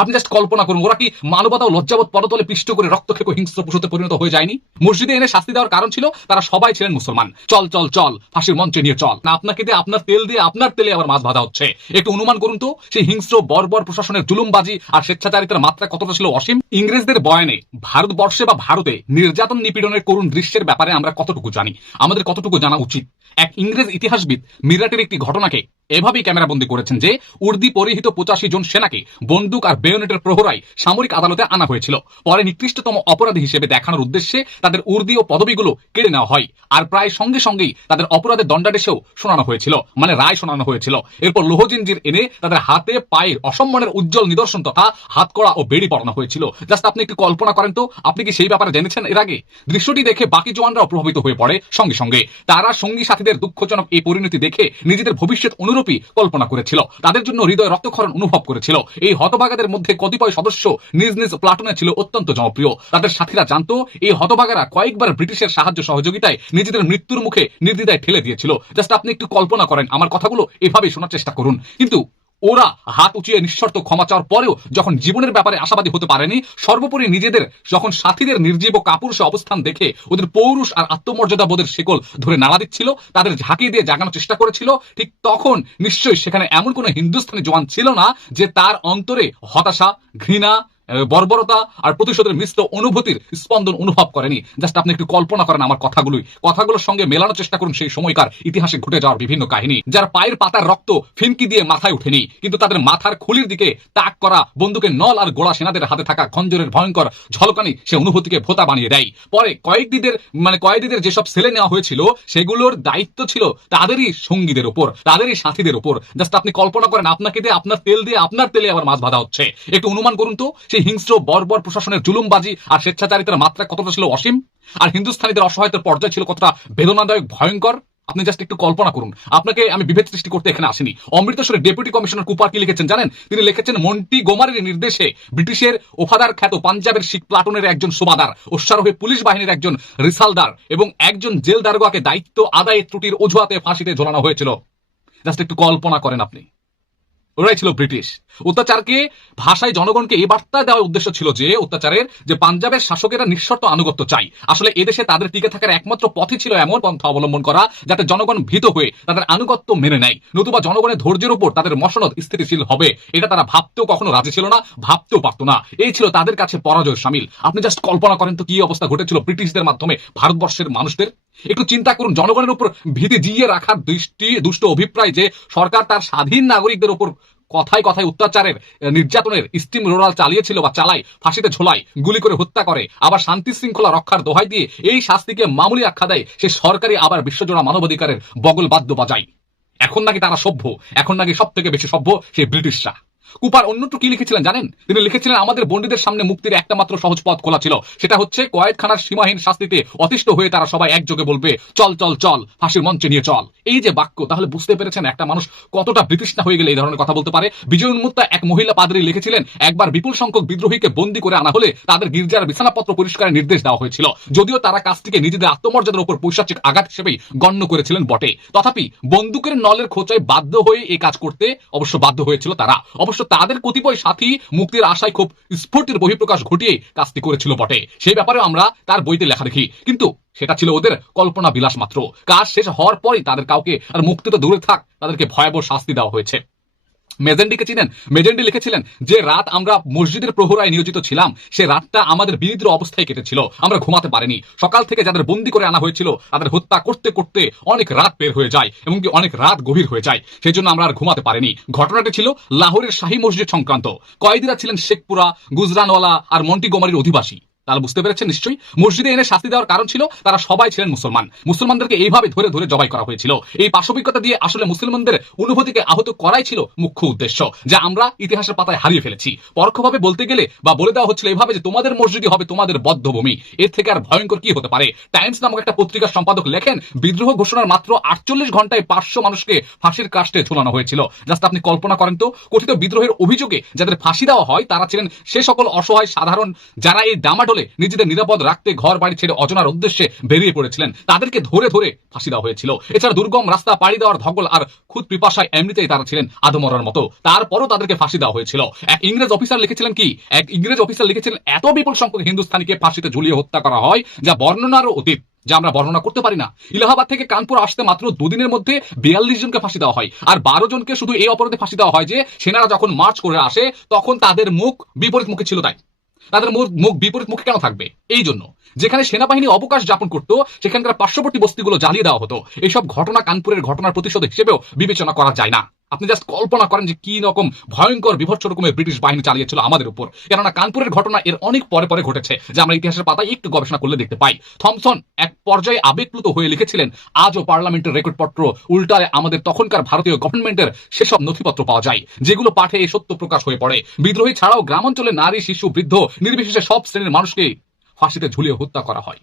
আপনি জাস্ট কল্পনা করুন, ওরা কি মানবতা ও লজ্জাবোধ পদতলে পিষ্ট করে রক্তক্ষেকো হিংস্র পশুতে পরিণত হয়ে যায়নি? মসজিদে এনে শাস্তি দেওয়ার কারণ ছিল তারা সবাই ছিলেন মুসলমান। চল চল চল, ফাঁসির মঞ্চে নিয়ে চল। না আপনাকে দিয়ে আপনার তেল দিয়ে আপনার তেলে আবার মাছ ভাজা হচ্ছে। একটু অনুমান করুন তো, সেই হিংস্র বর্বর প্রশাসনের জুলুমবাজি আর স্বেচ্ছাচারিতার মাত্রা কতটা ছিল অসীম। ইংরেজদের বয়ানে ভারতবর্ষে বা ভারতে নির্যাতন নিপীড়নের করুণ দৃশ্যের ব্যাপারে আমরা কতটুকু জানি, আমাদের কতটুকু জানা উচিত। এক ইংরেজ ইতিহাসবিদ মিরাটের একটি ঘটনাকে এভাবেই ক্যামেরাবন্দি করেছেন যে উর্দি পরিহিত 85 জন সেনাকে বন্দুক আর বেয়োনেটের প্রহরায় সামরিক আদালতে আনা হয়েছিল। পরে নিকৃষ্টতম অপরাধী হিসেবে দেখানোর উদ্দেশ্যে তাদের উর্দি ও পদবিগুলো কেড়ে নেওয়া হয়, আর প্রায় সঙ্গে সঙ্গেই তাদের অপরাধের দণ্ডাদেশেও শোনানো হয়েছিল, মানে রায় শোনানো হয়েছিল। এরপর লোহজিঞ্জির এনে তাদের হাতে পায়ে অসম্মানের উজ্জ্বল নিদর্শন তথা হাতকড়া ও বেড়ি পরানো হয়েছিল। জাস্ট আপনি একটু কল্পনা করেন তো, আপনি কি সেই ব্যাপারে জেনেছেন এর আগে? দৃশ্যটি দেখে বাকি জওয়ানরাও প্রভাবিত হয়ে পড়ে সঙ্গে সঙ্গে। তারা সঙ্গী সাথীদের দুঃখজনক এই পরিণতি দেখে নিজেদের ভবিষ্যৎ অনুরূপী কল্পনা করেছিল, তাদের জন্য হৃদয় রক্তক্ষরণ অনুভব করেছিল। এই হতভাগাদের মধ্যে কতিপয় সদস্য নিজ নিজ প্লাটুনে ছিল অত্যন্ত জনপ্রিয়। তাদের সাথীরা জানতো এই হতভাগারা কয়েকবার ব্রিটিশের সাহায্য সহযোগিতায় নিজেদের মৃত্যুর মুখে নির্দ্বিধায় ঠেলে দিয়েছিল। জাস্ট আপনি একটু কল্পনা করেন, আমার কথাগুলো এভাবেই শোনার চেষ্টা করুন। কিন্তু ওরা হাত উঁচিয়ে নিঃশর্ত ক্ষমা চাওয়ার পরেও যখন জীবনের ব্যাপারে আশাবাদী হতে পারেনি, সর্বোপরি নিজেদের যখন সাথীদের নির্জীব ও কাপুরুষ অবস্থান দেখে ওদের পৌরুষ আর আত্মমর্যাদা বোধের শেকল ধরে নাড়া দিচ্ছিল, তাদের ঝাঁকি দিয়ে জাগানোর চেষ্টা করেছিল, ঠিক তখন নিশ্চয়ই সেখানে এমন কোনো হিন্দুস্তানি জওয়ান ছিল না যে তার অন্তরে হতাশা, ঘৃণা, বর্বরতা আর প্রতিশোধের মিশ্র অনুভূতির স্পন্দন অনুভব করেনি। জাস্ট আপনি একটু কল্পনা করেন আমার কথাগুলোর সঙ্গে মেলানোর চেষ্টা করুন সেই সময়কার ইতিহাসে ঘটে যাওয়ার বিভিন্ন কাহিনী। যার পায়ের পাতার রক্ত ফিনকি দিয়ে মাথায় উঠেনি, কিন্তু তাদের মাথার খুলির দিকে তাক করা বন্দুকের নল আর গোলা সেনাদের হাতে থাকা খঞ্জরের ভয়ঙ্কর ঝলকানি সে অনুভূতিকে ভোতা বানিয়ে দেয়। পরে কয়েদিদের যেসব ছেলে নেওয়া হয়েছিল সেগুলোর দায়িত্ব ছিল তাদেরই সঙ্গীদের উপর, তাদেরই সাথীদের উপর। জাস্ট আপনি কল্পনা করেন, আপনাকে দিয়ে আপনার তেল দিয়ে আপনার তেলে আবার মাছ ভাজা হচ্ছে। একটু অনুমান করুন তো, সেই হিংস্র বর্বর প্রশাসনের জুলুমবাজি আর স্বেচ্ছাচারিতার মাত্রা কতটা ছিল অসীম, আর হিন্দুস্তানিদের অসহায়তার পর্যায় ছিল কতটা বেদনাদায়ক, ভয়ঙ্কর। আপনি জাস্ট একটু কল্পনা করুন। আপনাকে আমি বিভেদ সৃষ্টি করতে এখানে আসিনি। অমৃতসরের ডেপুটি কমিশনার কুপার কি লিখেছেন জানেন? তিনি লিখেছেন, মন্টি গোমারের নির্দেশে ব্রিটিশের ওফাদার খ্যাত পাঞ্জাবের শিখ প্লাটুনের একজন সুবাদার, অশ্বারোহী পুলিশ বাহিনীর একজন রিসালদার এবং একজন জেল দারোগাকে দায়িত্ব আদায়ের ত্রুটির অজুহাতে ফাঁসিতে ঝোলানো হয়েছিল। জাস্ট একটু কল্পনা করেন আপনি। ওরাই ছিল ব্রিটিশ। অত্যাচারকে ভাষায় জনগণকে এই বার্তা দেওয়ার উদ্দেশ্য ছিল যে অত্যাচারের যে পাঞ্জাবের শাসকেরা নিঃশর্ত আনুগত্য চাই। আসলে এদেশে তাদের টিকে থাকার একমাত্র পথই ছিল এমন পন্থা অবলম্বন করা যাতে জনগণ ভীত হয়ে তাদের আনুগত্য মেনে নেয়, নতুবা জনগণের ধৈর্যের উপর তাদের মসনদ স্থিতিশীল হবে এটা তারা ভাবতেও কখনো রাজি ছিল না, ভাবতেও পারত না। এই ছিল তাদের কাছে পরাজয় শামিল। আপনি জাস্ট কল্পনা করেন তো কি অবস্থা ঘটেছিল ব্রিটিশদের মাধ্যমে ভারতবর্ষের মানুষদের। একটু চিন্তা করুন, জনগণের উপর ভীতি জিইয়ে রাখার দুষ্ট অভিপ্রায় যে সরকার তার স্বাধীন নাগরিকদের উপর কথায় কথায় অত্যাচারের, নির্যাতনের স্টিম রোলার চালিয়েছিল বা চালায়, ফাঁসিতে ঝোলায়, গুলি করে হত্যা করে, আবার শান্তি শৃঙ্খলা রক্ষার দোহাই দিয়ে এই শাস্তিকে মামুলি আখ্যা দেয়, সে সরকারি আবার বিশ্বজোড়া মানবাধিকারের বগল বাদ্য বাজায়। এখন নাকি তারা সভ্য, এখন নাকি সব থেকে বেশি সভ্য সেই ব্রিটিশরা। কুপার অন্যটু কি লিখেছিলেন জানেন? তিনি লিখেছিলেন, আমাদের বন্দীদের সামনে মুক্তির একটা মাত্র সহজ পথ খোলা ছিল, সেটা হচ্ছে কয়েদখানার সীমাহীন শাস্তিতে অতিষ্ঠ হয়ে তারা সবাই একযোগে বলবে, চল চল চল, ফাঁসির মঞ্চে নিয়ে চল। এই যে বাক্য, তাহলে বুঝতে পেরেছেন একটা মানুষ কতটা ব্রিটিশ না হয়ে গেলে এই ধরনের কথা বলতে পারে। বিজয় উন্মুক্তা এক মহিলা পাদ্রী লিখেছিলেন, একবার বিপুল সংখ্যক বিদ্রোহীকে বন্দী করে আনা হলে তাদের গির্জার বিছানাপত্র পরিষ্কারের নির্দেশ দেওয়া হয়েছিল, যদিও তারা কাজটিকে নিজেদের আত্মমর্যাদার উপর পৈশাচিক আঘাত হিসেবেই গণ্য করেছিলেন বটে। তথাপি বন্দুকের নলের খোঁচায় বাধ্য হয়ে এই কাজ করতে অবশ্য বাধ্য হয়েছিল তারা। অবশ্য তাদের কতিপয় সাথী মুক্তির আশায় খুব স্ফূর্তির বহিঃপ্রকাশ ঘটিয়ে কাজটি করেছিল বটে। সেই ব্যাপারে আমরা তার বইতে লেখা দেখি, কিন্তু সেটা ছিল ওদের কল্পনা বিলাস মাত্র। কাজ শেষ হওয়ার পরই তাদের কাউকে আর মুক্তি তো দূরে থাক, তাদেরকে ভয়াবহ শাস্তি দেওয়া হয়েছে। মেজেন্ডিকে চিনেন? মেজেন্ডি লিখেছিলেন, যে রাত আমরা মসজিদের প্রহরায় নিয়োজিত ছিলাম সে রাতটা আমাদের বিনিদ্র অবস্থায় কেটেছিল, আমরা ঘুমাতে পারিনি। সকাল থেকে যাদের বন্দী করে আনা হয়েছিল তাদের হত্যা করতে করতে অনেক রাত বের হয়ে যায়, এমনকি অনেক রাত গভীর হয়ে যায়, সেই জন্য আমরা আর ঘুমাতে পারিনি। ঘটনাটি ছিল লাহোরের শাহী মসজিদ সংক্রান্ত। কয়েদিরা ছিলেন শেখপুরা, গুজরানওয়ালা আর মন্টিগোমারির অধিবাসী। তারা বুঝতে পেরেছেন নিশ্চয়ই, মসজিদে এনে শাস্তি দেওয়ার কারণ ছিল তারা সবাই ছিলেন মুসলমান। মুসলমানদেরকে এইভাবে ধরে ধরে জবাই করা হয়েছিল। এই পাশবিকতা দিয়ে আসলে মুসলমানদের অনুভূতিকে আহত করাই ছিল মুখ্য উদ্দেশ্য, যা আমরা ইতিহাসের পাতায় হারিয়ে ফেলেছি। পরোক্ষভাবে বলতে গেলে বা বলে দেওয়া হচ্ছিল এইভাবে যে তোমাদের মসজিদই হবে তোমাদের বদ্ধভূমি। এর থেকে আর ভয়ঙ্কর কি হতে পারে? টাইমস নামক একটা পত্রিকার সম্পাদক লেখেন, বিদ্রোহ ঘোষণার মাত্র 48 ঘন্টায় 500 মানুষকে ফাঁসির কাস্টে ঝোলানো হয়েছিল। জাস্ট আপনি কল্পনা করেন তো, কথিত বিদ্রোহের অভিযোগে যাদের ফাঁসি দেওয়া হয় তারা ছিলেন সে সকল অসহায় সাধারণ যারা এই ডামাডোল বলে নিজেদের নিরাপদ রাখতে ঘর বাড়ি ছেড়ে অজানার উদ্দেশ্যে বেরিয়ে পড়েছিলেন, তাদেরকে ধরে ধরে ফাঁসি দেওয়া হয়েছিল। এছাড়া দুর্গম রাস্তা পাড়ি দেওয়ার ধকল আর খুদ পিপাসায় এমনিতেই তারা ছিলেন আদমরার মতো, তারপরও তাদেরকে ফাঁসি দেওয়া হয়েছিল। এক ইংরেজ অফিসার লিখেছিলেন এত বিপুল সংখ্যক হিন্দুস্তানিকে ফাঁসিতে ঝুলিয়ে হত্যা করা হয় যা বর্ণনারও অতীত, যা আমরা বর্ণনা করতে পারি না। ইলাহাবাদ থেকে কানপুর আসতে মাত্র দুদিনের মধ্যে 42 জনকে ফাঁসি দেওয়া হয়, আর 12 জনকে শুধু এই অপরাধে ফাঁসি দেওয়া হয় যে সেনারা যখন মার্চ করে আসে তখন তাদের মুখ বিপরীত মুখে ছিল। তাই তাদের মুখ বিপরীত মুখে কেন থাকবে? এই জন্য যেখানে সেনাবাহিনী অবকাশ যাপন করত সেখানকার পার্শ্ববর্তী বস্তিগুলো জ্বালিয়ে দেওয়া হতো। এইসব ঘটনা কানপুরের ঘটনার প্রতিশোধ হিসেবেও বিবেচনা করা যায় না। আপনি জাস্ট কল্পনা করেন যে কি রকম ভয়ঙ্কর বিভৎস রকমের ব্রিটিশ বাহিনী চালিয়েছিল আমাদের উপর। কেননা কানপুরের ঘটনা এর অনেক পরে পরে ঘটেছে, যা আমরা ইতিহাসের পাতায় একটু গবেষণা করলে দেখতে পাই। থমসন এক পর্যায়ে আবেগপ্লুত হয়ে লিখেছিলেন, আজও পার্লামেন্টের রেকর্ডপত্র উল্টায় আমাদের তখনকার ভারতীয় গভর্নমেন্টের সেসব নথিপত্র পাওয়া যায়, যেগুলো পাঠে এই সত্য প্রকাশ হয়ে পড়ে। বিদ্রোহী ছাড়াও গ্রামাঞ্চলে নারী, শিশু, বৃদ্ধ নির্বিশেষে সব শ্রেণীর মানুষকে ফাঁসিতে ঝুলিয়ে হত্যা করা হয়।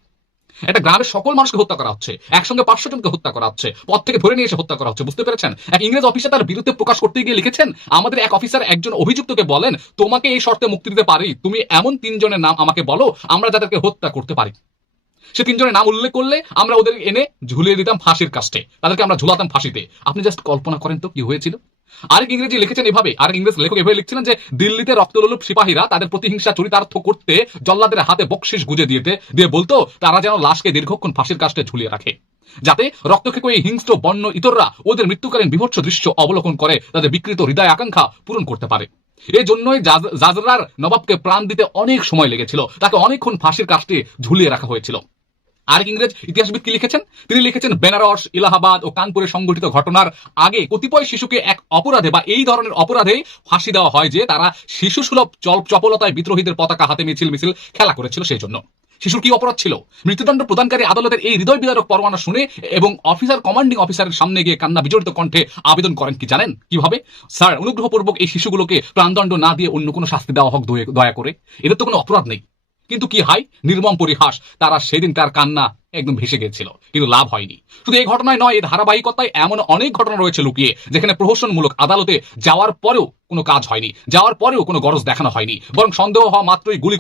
একটা গ্রামের সকল মানুষকে হত্যা করা হচ্ছে, একসঙ্গে 500 জনকে হত্যা করা হচ্ছে, পথ থেকে ধরে নিয়ে এসে হত্যা করা হচ্ছে। বুঝতে পেরেছেন? এক ইংরেজ অফিসার তার বিরুদ্ধে প্রকাশ করতে গিয়ে লিখেছেন, আমাদের এক অফিসার একজন অভিযুক্তকে বলেন, তোমাকে এই শর্তে মুক্তি দিতে পারি, তুমি এমন 3 জনের নাম আমাকে বলো আমরা যাদেরকে হত্যা করতে পারি। সে 3 জনের নাম উল্লেখ করলে আমরা ওদের এনে ঝুলিয়ে দিতাম ফাঁসির কাস্টে, তাদেরকে আমরা ঝুলাতাম ফাঁসিতে। আপনি জাস্ট কল্পনা করেন তো কি হয়েছিল। আরেক ইংরেজ লেখক এভাবে লিখছিলেন যে দিল্লিতে রক্তলোলুপ সিপাহীরা তাদের প্রতিহিংসা চরিতার্থ করতে জল্লাদের হাতে বকশিশ গুজে দিয়ে বলতো তারা যেন লাশকে দীর্ঘক্ষণ ফাঁসির কাস্টে ঝুলিয়ে রাখে, যাতে রক্তক্ষেকো এই হিংস্র বন্য ইতররা ওদের মৃত্যুকালীন বিভৎস দৃশ্য অবলোকন করে তাদের বিকৃত হৃদয় আকাঙ্ক্ষা পূরণ করতে পারে। এই জন্যই জাজরার নবাবকে প্রাণ দিতে অনেক সময় লেগেছিল, তাকে অনেকক্ষণ ফাঁসির কাস্টে ঝুলিয়ে রাখা হয়েছিল। আরেক ইংরেজ ইতিহাসবিদ কি লিখেছেন? তিনি লিখেছেন, বেনারস, ইলাহাবাদ ও কানপুরে সংঘটিত ঘটনার আগে কতিপয় শিশুকে এক অপরাধে বা এই ধরনের অপরাধে ফাঁসি দেওয়া হয় যে তারা শিশু সুলভ চপলতায় বিদ্রোহীদের পতাকা হাতে মিছিল খেলা করেছিল। সেই জন্য শিশুর কি অপরাধ ছিল? মৃত্যুদণ্ড প্রদানকারী আদালতের এই হৃদয় বিদারক পরোয়ানা শুনে এবং কমান্ডিং অফিসারের সামনে গিয়ে কান্না বিজড়িত কণ্ঠে আবেদন করেন কি জানেন কিভাবে? স্যার, অনুগ্রহপূর্বক এই শিশুগুলোকে প্রাণদণ্ড না দিয়ে অন্য কোনো শাস্তি দেওয়া হোক দয়া করে, এদের তো কোনো অপরাধ নেই। কিন্তু কি হয় নির্মম পরিহাস, তারা সেদিন তার কান্না একদম ভেসে গেছিল, কিন্তু লাভ হয়নি। শুধু এই ঘটনায় নয়, এই ধারাবাহিকতায় এমন অনেক ঘটনা রয়েছে লুকিয়ে, যেখানে প্রহসনমূলক আদালতে যাওয়ার পরেও কোনো কাজ হয়নি, যাওয়ার পরেও কোনো গরজ দেখানো হয়নি, বরং সন্দেহ হওয়া মাত্রই গুলি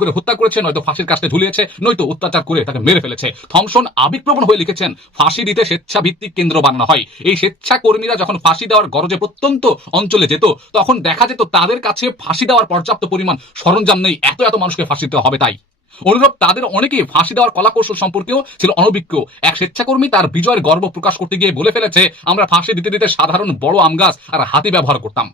করে হত্যা করেছে, নয়তো ফাঁসির কাস্টে ঝুলিয়েছে, নয়তো অত্যাচার করে তাকে মেরে ফেলেছে। থমসন আবেগপ্রবণ হয়ে লিখেছেন, ফাঁসি দিতে স্বেচ্ছাভিত্তিক কেন্দ্র বানানো হয়। এই স্বেচ্ছাকর্মীরা যখন ফাঁসি দেওয়ার গরজে প্রত্যন্ত অঞ্চলে যেত, তখন দেখা যেত তাদের কাছে ফাঁসি দেওয়ার পর্যাপ্ত পরিমাণ সরঞ্জাম নেই, এত মানুষকে ফাঁসি দিতে হবে। তাই অনুরূপ তাদের অনেকেই ফাঁসি দেওয়ার কলাকৌশল সম্পর্কেও ছিল অনভিজ্ঞ। এক স্বেচ্ছাকর্মী তার বিজয়ের গর্ব প্রকাশ করতে গিয়ে বলে ফেলেছে, আমরা ফাঁসি দিতে সাধারণ বড় আম গাছ আর হাতি ব্যবহার করতাম।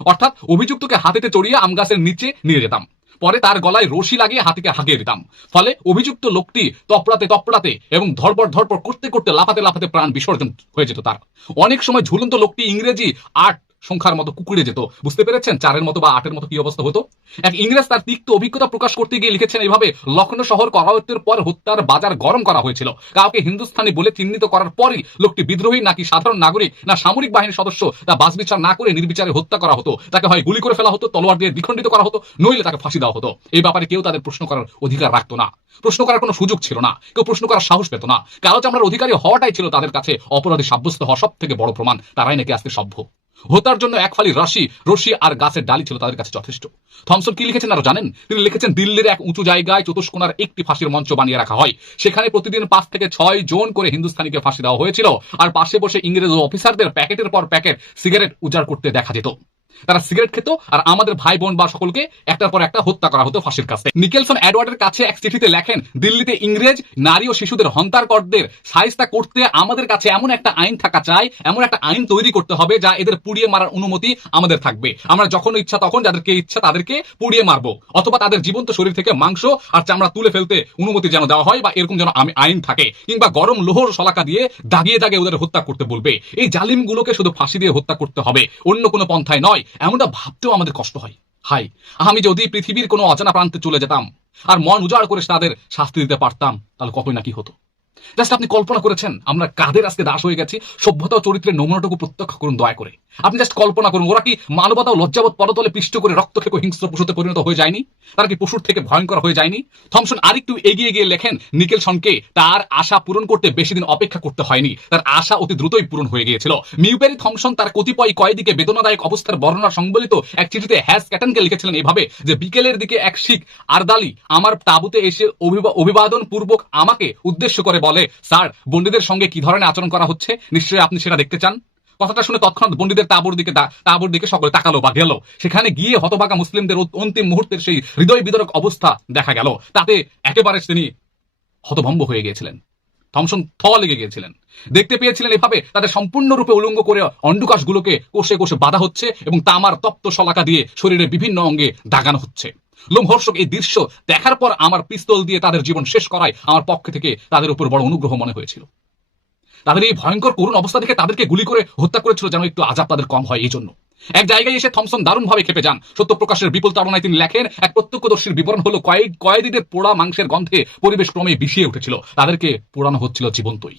অর্থাৎ অভিযুক্তকে হাতিতে চড়িয়ে আম গাছের নিচে নিয়ে যেতাম, পরে তার গলায় রশি লাগিয়ে হাতিকে হাঁকিয়ে দিতাম। ফলে অভিযুক্ত লোকটি তপড়াতে এবং ধরপড় করতে লাফাতে প্রাণ বিসর্জন হয়ে যেত তার। অনেক সময় ঝুলন্ত লোকটি ইংরেজি 8 সংখ্যার মতো কুকুরে যেত। বুঝতে পেরেছেন 4-এর মতো বা 8-এর মতো কি অবস্থা হতো? এক ইংরেজ তার তিক্ত অভিজ্ঞতা প্রকাশ করতে গিয়ে লিখেছেন এইভাবে, লখনৌ শহর করায়ত্তের পর হত্যার বাজার গরম করা হয়েছিল। কাউকে হিন্দুস্তানি বলে চিহ্নিত করার পরই লোকটি বিদ্রোহী নাকি সাধারণ নাগরিক না সামরিক বাহিনীর সদস্য তা বাছবিচার না করে নির্বিচারে হত্যা করা হতো। তাকে হয় গুলি করে ফেলা হতো, তলোয়ার দিয়ে দ্বিখণ্ডিত করা হতো, নইলে তাকে ফাঁসি দেওয়া হতো। এই ব্যাপারে কেউ তাদের প্রশ্ন করার অধিকার রাখতো না, প্রশ্ন করার কোনো সুযোগ ছিল না, কেউ প্রশ্ন করার সাহস পেত না। কালো চামড়ার অধিকারী হওয়াটাই ছিল তাদের কাছে অপরাধী সাব্যস্ত হওয়া সব থেকে বড় প্রমাণ। তারাই নাকি আজকে সভ্য। হত্যার জন্য এক ফালি রশি আর গাছের ডালি ছিল তাদের কাছে যথেষ্ট। থমসন কি লিখেছেন আরো জানেন? তিনি লিখেছেন, দিল্লির এক উঁচু জায়গায় চতুষ্কোণার একটি ফাঁসির মঞ্চ বানিয়ে রাখা হয়। সেখানে প্রতিদিন 5 থেকে 6 জন করে হিন্দুস্তানিকে ফাঁসি দেওয়া হয়েছিল, আর পাশে বসে ইংরেজ অফিসারদের প্যাকেটের পর প্যাকেট সিগারেট উজাড় করতে দেখা যেত। তারা সিগারেট খেত আর আমাদের ভাই বোন বা সকলকে একটার পর একটা হত্যা করা হতো ফাঁসির কাছে। নিকেলসন এডওয়ার্ডের কাছে এক চিঠিতে লেখেন, দিল্লিতে ইংরেজ নারী ও শিশুদের হন্তারকরদের শায়েস্তা করতে আমাদের কাছে এমন একটা আইন থাকা চাই, এমন একটা আইন তৈরি করতে হবে যা এদের পুড়িয়ে মারার অনুমতি আমাদের থাকবে। আমরা যখন ইচ্ছা তখন যাদেরকে ইচ্ছা তাদেরকে পুড়িয়ে মারবো, অথবা তাদের জীবন্ত শরীর থেকে মাংস আর চামড়া তুলে ফেলতে অনুমতি যেন দেওয়া হয়, বা এরকম যেন আইন থাকে, কিংবা গরম লোহর শলাকা দিয়ে দাগিয়ে ওদের হত্যা করতে বলবে। এই জালিমগুলোকে শুধু ফাঁসি দিয়ে হত্যা করতে হবে, অন্য কোনো পন্থায় নয়। এমনটা ভাবতেও আমাদের কষ্ট হয়। হাই, আমি যদি পৃথিবীর কোনো অজানা প্রান্তে চলে যেতাম আর মন উজাড় করে তাদের শাস্তি দিতে পারতাম, তাহলে কতই না কি হতো। জাস্ট আপনি কল্পনা করেছেন আমরা কাদের আজকে দাস হয়ে গেছি? সভ্যতা ও চরিত্রের নমুনাটুকু প্রত্যক্ষ করুন দয়া করে। আপনি জাস্ট কল্পনা করুন, ওরা কি মানবতা ও লজ্জাবোধ পদতলে পিষ্ট করে রক্ত খেকো হিংস্র পশুতে পরিণত হয়ে যায়নি? তারা কি পশুর থেকে ভয়ঙ্কর হয়ে যায়নি? থমসন আরেকটু এগিয়ে গিয়ে লেখেন, নিকেলসনকে তার আশা পূরণ করতে বেশি দিন অপেক্ষা করতে হয়নি, তার আশা অতি দ্রুতই পূরণ হয়ে গিয়েছিল। মিউবেরি থমসন তার কতিপয় কয়েদিকে বেদনাদায়ক অবস্থার বর্ণনা সংবলিত এক চিঠিতে হ্যাস ক্যাটনকে লিখেছিলেন এভাবে যে, বিকেলের দিকে এক শিখ আরদালি আমার তাঁবুতে এসে অভিবাদন পূর্বক আমাকে উদ্দেশ্য করে বলে, স্যার, বন্দীদের সঙ্গে কি ধরনের আচরণ করা হচ্ছে, নিশ্চয়ই আপনি সেটা দেখতে চান। কথাটা শুনে তৎক্ষণাৎ বন্দীদের তাঁবুর দিকে সকলে তাকালো বা গেল। সেখানে গিয়ে হতভাগা মুসলিমদের অন্তিম মুহূর্তের সেই হৃদয় বিদারক অবস্থা দেখা গেল। তাতে একেবারে তিনি হতভম্ব হয়ে গিয়েছিলেন। থমসন লেগে গিয়েছিলেন। দেখতে পেয়েছিলেন এভাবে তাদের সম্পূর্ণরূপে উলঙ্গ করে অন্ডুকাশগুলোকে কোষে কোষে বাঁধা হচ্ছে এবং তামার তপ্ত শলাকা দিয়ে শরীরের বিভিন্ন অঙ্গে দাগানো হচ্ছে। লোমহর্ষক এই দৃশ্য দেখার পর আমার পিস্তল দিয়ে তাদের জীবন শেষ করায় আমার পক্ষে থেকে তাদের উপর বড় অনুগ্রহ মনে হয়েছিল। তাদের এই ভয়ঙ্কর করুণ অবস্থা দেখে তাদেরকে গুলি করে হত্যা করেছিল যেন একটু আজাব তাদের কম হয় এই জন্য। এক জায়গায় এসে থমসন দারুণভাবে খেপে যান। সত্য প্রকাশের বিপুল তাড়নায় তিনি লেখেন, এক প্রত্যক্ষদর্শীর বিবরণ হলো কয়েদিদের পোড়া মাংসের গন্ধে পরিবেশ ক্রমে বিষিয়ে উঠেছিল, তাদেরকে পোড়ানো হচ্ছিল জীবন্তই।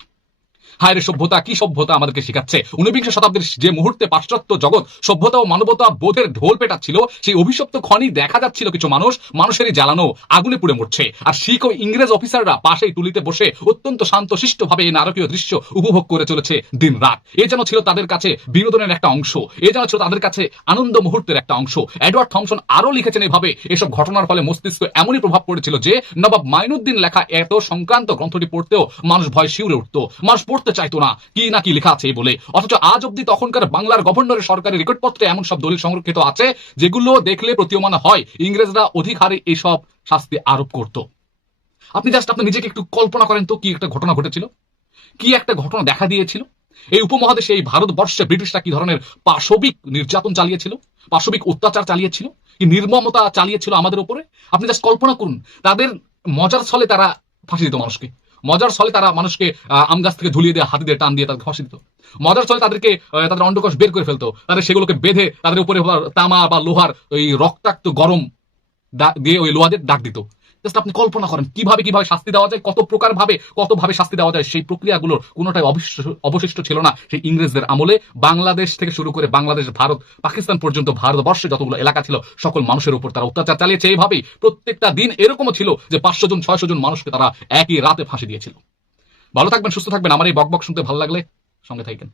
হায় রে সভ্যতা, কি সভ্যতা আমাদেরকে শিখাচ্ছে। 19 শতাব্দীর যে মুহূর্তে পাশ্চাত্য জগৎ সভ্যতা ও মানবতা বোধের ঢোল পেটাচ্ছিল, সেই অভিশপ্ত ক্ষণই দেখা যাচ্ছিল কিছু মানুষেরই জ্বালানো আগুনে পুড়ে মরছে, আর শিখ ও ইংরেজ অফিসাররা পাশেই টুলিতে বসে অত্যন্ত শান্তশিষ্ট ভাবে এই নারকীয় দৃশ্য উপভোগ করে চলেছে দিন রাত। এ যেন ছিল তাদের কাছে বিনোদনের একটা অংশ, এ যেন ছিল তাদের কাছে আনন্দ মুহূর্তের একটা অংশ। এডওয়ার্ড থমসন আরো লিখেছেন এভাবে, এসব ঘটনার ফলে মস্তিষ্ক এমনই প্রভাব পড়েছিল যে নবাব মাইনুদ্দিন লেখা এত সংক্রান্ত গ্রন্থটি পড়তেও মানুষ ভয় শিউরে উঠত, মানুষ পড়তে চাইতো না কি না কি লেখা আছে বলে। অথচ আজ অব্দি তখনকার বাংলার গভর্নরের সরকারি রেকর্ডপত্রে এমন সব দলিল সংরক্ষিত আছে যেগুলো দেখলে প্রতীয়মান হয় ইংরেজরা অধিক হারে এইসব শাস্তি আরোপ করত। আপনি জাস্ট আপনি নিজেকে একটু কল্পনা করেন তো, কি একটা ঘটনা ঘটেছিল, কি একটা ঘটনা দেখা দিয়েছিল। এই উপমহাদেশে, এই ভারতবর্ষে ব্রিটিশরা কি ধরনের পাশবিক নির্যাতন চালিয়েছিল, পাশবিক অত্যাচার চালিয়েছিল, কি নির্মমতা চালিয়েছিল আমাদের উপরে। আপনি জাস্ট কল্পনা করুন। তাদের মজার ছলে তারা ফাঁসি দিত মানুষকে, মজার ছলে তারা মানুষকে আম গাছ থেকে ঝুলিয়ে দিয়ে হাতি দিয়ে টান দিয়ে তাদের ফাঁসি দিত, মজার ছলে তাদেরকে তাদের অন্ডকোষ বের করে ফেলতো, তাদের সেগুলোকে বেঁধে তাদের উপরে তামা বা লোহার ওই রক্তাক্ত গরম দিয়ে ওই লোহাদের দাগ দিত। জাস্ট আপনি কল্পনা করেন কিভাবে কিভাবে শাস্তি দেওয়া যায়, কতভাবে শাস্তি দেওয়া যায়। সেই প্রক্রিয়াগুলোর কোনোটাই অবশিষ্ট ছিল না সেই ইংরেজদের আমলে। বাংলাদেশ থেকে শুরু করে বাংলাদেশ, ভারত, পাকিস্তান পর্যন্ত ভারতবর্ষে যতগুলো এলাকা ছিল সকল মানুষের উপর তারা অত্যাচার চালিয়েছে। এইভাবেই প্রত্যেকটা দিন এরকমও ছিল যে 500 জন 600 জন মানুষকে তারা একই রাতে ফাঁসি দিয়েছিল। ভালো থাকবেন, সুস্থ থাকবেন। আমার এই বকবক শুনতে ভালো লাগলে সঙ্গে থাকবেন।